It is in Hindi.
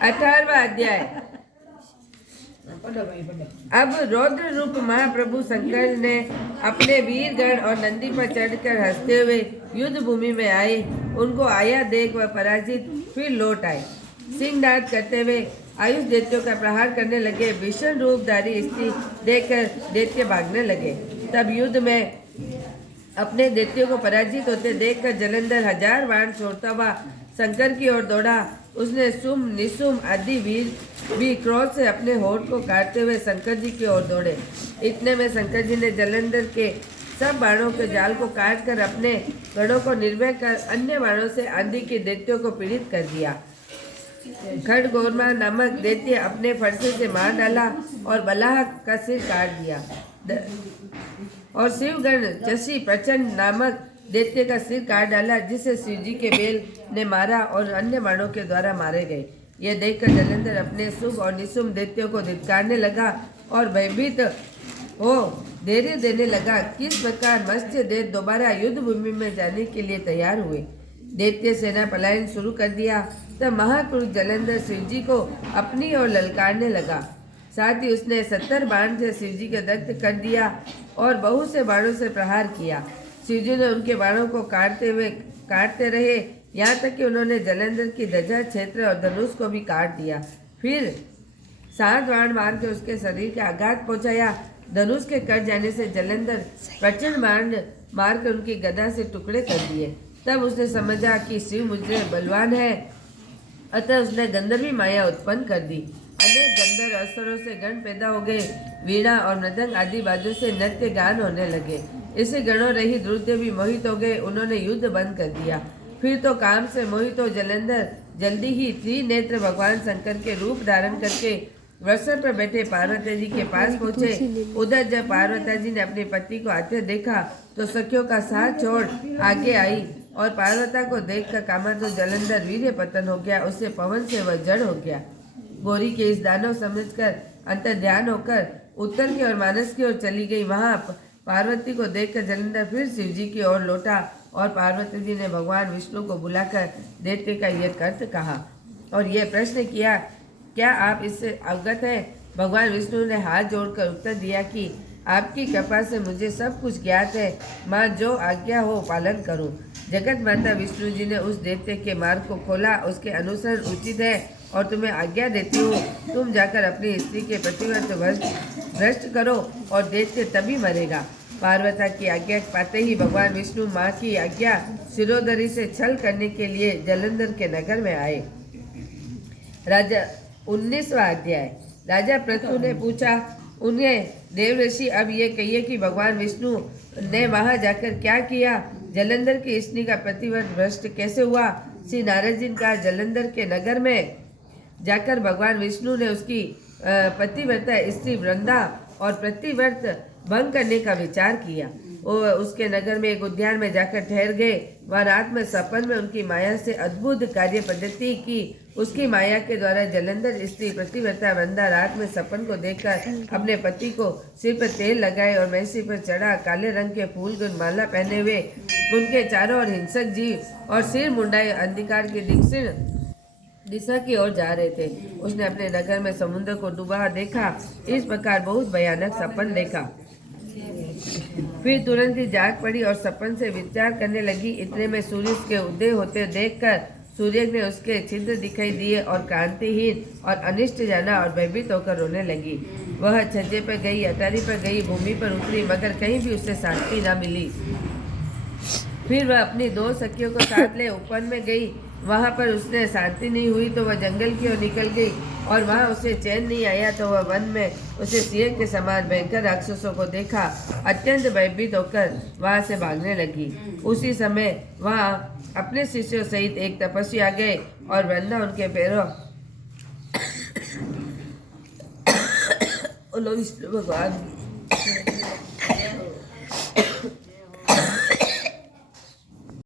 18वां अध्याय। अब रौद्र रूप महाप्रभु शंकर ने अपने वीरगण और नंदी पर चढ़कर हंसते हुए युद्ध भूमि में आए। उनको आया देख वह पराजित फिर लौट आए। सिंहनाद करते हुए आयुष दैत्यों का प्रहार करने लगे। भीषण रूपधारी स्त्री देखकर दैत्य भागने लगे। तब युद्ध में अपने दैत्यों को पराजित होते देखकर जलंधर 1000 बाण छोड़ता हुआ शंकर की ओर दौड़ा। उसने सुम निसुम आदि वीर भी क्रोध से अपने होठ को काटते हुए शंकर जी की ओर दौड़े। इतने में शंकर जी ने जलंधर के सब बाणों के जाल को काट कर अपने गणों को निर्भय कर अन्य बाणों से आदि के दैत्यों को पीड़ित कर दिया। खड़गोरमा नामक दैत्य अपने फरसे से मार डाला और बलाह का सिर काट दिया। और शिवगण जशी प्रचंड नामक दैत्य का सिर काट डाला, जिसे शिव जी के बेल ने मारा और अन्य बाणों के द्वारा मारे गए। यह देखकर जलंधर अपने शुभ और निशुम दैत्यों को धिक्कारने लगा और भयभीत हो धैर्य देने लगा। किस प्रकार मत्स्य दैत्य दोबारा युद्ध भूमि में जाने के लिए तैयार हुए। दैत्य सेना पलायन शुरू कर दिया। तब महापुरुष जलंधर शिव जी को अपनी ओर ललकारने लगा। साथ ही उसने 70 बाण से शिव जी का दग्ध कर दिया और बहुत से बाणों से प्रहार किया। शिव जी ने उनके बाणों को काटते रहे, यहाँ तक कि उन्होंने जलंधर की ध्वजा क्षेत्र और धनुष को भी काट दिया। फिर 7 बाण मार के उसके शरीर के आघात पहुंचाया। धनुष के कट जाने से जलंधर प्रचंड बाण मारकर उनकी गदा से टुकड़े कर दिए। तब उसने समझा कि शिव मुझसे बलवान है, अतः उसने गंधर्वी माया उत्पन्न कर दी। अनेक गंधर्व असुरों से गण पैदा हो गए। वीणा और मृदंग आदि बाजों से नृत्य गान होने लगे। इसे गणों रही ध्रुव भी मोहित हो गए। उन्होंने युद्ध बंद कर दिया। फिर तो काम से मोहित हो जलंधर जल्दी ही त्रिनेत्र भगवान शंकर के रूप धारण करके वृषभ पर बैठे पार्वती जी के पास पहुँचे। उधर जब पार्वती जी ने अपने पति को आते देखा तो सखियों का साथ छोड़ आगे आई और पार्वती को देखकर कामातुर जलंधर वीर्य पतन हो गया। उससे पवन से वह जड़ हो गया। गौरी के इस दानव समझकर अंतर ध्यान होकर उत्तर की ओर मानस की ओर चली गई। वहां पार्वती को देखकर जलंधर फिर शिव जी की ओर लौटा और पार्वती जी ने भगवान विष्णु को बुलाकर दैत्य का यह कर्त कहा और यह प्रश्न किया, क्या आप इससे अवगत हैं? भगवान विष्णु ने हाथ जोड़कर उत्तर दिया कि आपकी कृपा से मुझे सब कुछ ज्ञात है। माँ, जो आज्ञा हो पालन करो। जगत माता विष्णु जी ने उस दैत्य के मार्ग को खोला। उसके अनुसरण उचित है और तुम्हें आज्ञा देती हूँ, तुम जाकर अपनी स्त्री के प्रतिव्रत भ्रष्ट करो और दैत्य तभी मरेगा। पार्वती की आज्ञा पाते ही भगवान विष्णु माँ की आज्ञा सिरोधरी से छल करने के लिए जलंधर के नगर में आए। राजा 19वां अध्याय। राजा पृथु ने पूछा, उन्हें देवऋषि अब ये कहिए कि भगवान विष्णु ने वहां जाकर क्या किया? जलंधर की स्त्री का प्रतिव्रत भ्रष्ट कैसे हुआ? श्री नारद जी का जलंधर के नगर में जाकर भगवान विष्णु ने उसकी पतिव्रता स्त्री वृंदा और प्रतिव्रत भंग करने का विचार किया। वो उसके नगर में एक उद्यान में जाकर ठहर गए। वह रात में सपन में उनकी माया से अद्भुत कार्य पद्धति की। उसकी माया के द्वारा जलंधर स्त्री प्रतिव्रता वृंदा रात में सपन को देखकर अपने पति को सिर पर तेल लगाए और मैसी पर चढ़ा काले रंग के फूल गुण माला पहने हुए उनके चारों ओर हिंसक जीव और सिर मुंडाए अंधकार की दिशा की ओर जा रहे थे। उसने अपने नगर में समुद्र को डूबा देखा। इस प्रकार बहुत भयानक सपन देखा। फिर तुरंत ही जाग पड़ी और सपन से विचार करने लगी। इतने में सूर्य के उदय होते देखकर सूर्य ने उसके छिद्र दिखाई दिए और कांतिहीन और अनिष्ट जाना और भयभीत होकर रोने लगी। वह छज्जे पर गई, अटारी पर गई, भूमि पर उतरी, मगर कहीं भी उसे शांति न मिली। फिर वह अपनी 2 सखियों को साथ ले उपवन में गई। वहां पर उसने शांति नहीं हुई तो वह जंगल की ओर निकल गई और वहां उसे चैन नहीं आया तो वह वन में उसे सिंह के समान भयंकर राक्षसों को देखा। अत्यंत भयभीत होकर वहां से भागने लगी। उसी समय वहां अपने शिष्यों सहित एक तपस्वी आ गए और वृंदा उनके पैरों विष्णु भगवान